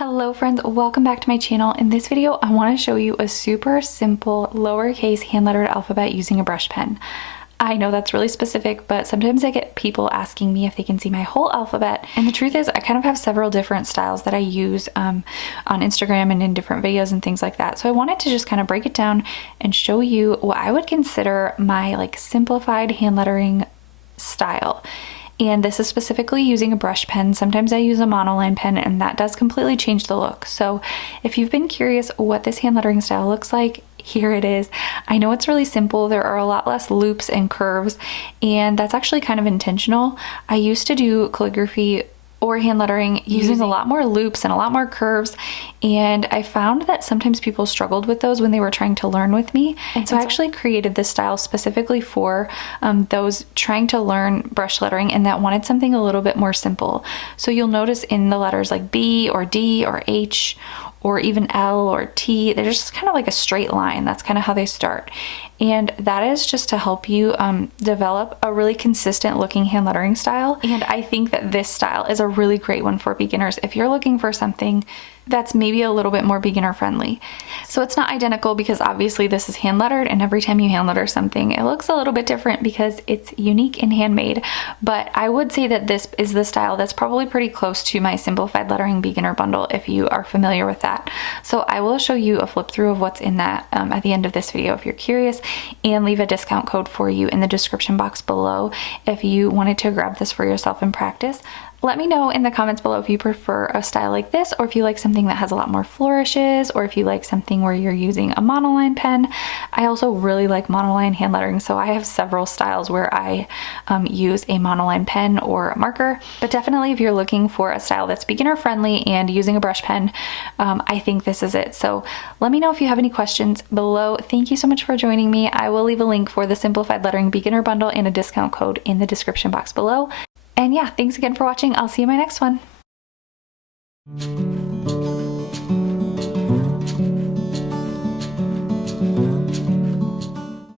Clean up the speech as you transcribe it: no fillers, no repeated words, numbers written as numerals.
Hello friends, welcome back to my channel. In this video, I want to show you a super simple lowercase hand lettered alphabet using a brush pen. I know that's really specific, but sometimes I get people asking me if they can see my whole alphabet. And the truth is I kind of have several different styles that I use on Instagram and in different videos and things like that. So I wanted to just kind of break it down and show you what I would consider my simplified hand lettering style. And this is specifically using a brush pen. Sometimes I use a monoline pen, and that does completely change the look. So if you've been curious what this hand lettering style looks like, here it is. I know it's really simple. There are a lot less loops and curves, and that's actually kind of intentional. I used to do calligraphy or hand lettering using a lot more loops and a lot more curves, and I found that sometimes people struggled with those when they were trying to learn with me. And so I actually created this style specifically for those trying to learn brush lettering and that wanted something a little bit more simple. So you'll notice in the letters like B or D or H or even L or T, they're just kind of like a straight line. That's kind of how they start. And that is just to help you develop a really consistent looking hand lettering style. And I think that this style is a really great one for beginners if you're looking for something that's maybe a little bit more beginner friendly. So it's not identical because obviously this is hand lettered, and every time you hand letter something it looks a little bit different because it's unique and handmade. But I would say that this is the style that's probably pretty close to my simplified lettering beginner bundle if you are familiar with that. So I will show you a flip through of what's in that at the end of this video if you're curious, and leave a discount code for you in the description box below if you wanted to grab this for yourself in practice. Let me know in the comments below if you prefer a style like this, or if you like something that has a lot more flourishes, or if you like something where you're using a monoline pen. I also really like monoline hand lettering, so I have several styles where I use a monoline pen or a marker. But definitely if you're looking for a style that's beginner friendly and using a brush pen, I think this is it. So let me know if you have any questions below. Thank you so much for joining me. I will leave a link for the simplified lettering beginner bundle and a discount code in the description box below. And yeah, thanks again for watching. I'll see you in my next one.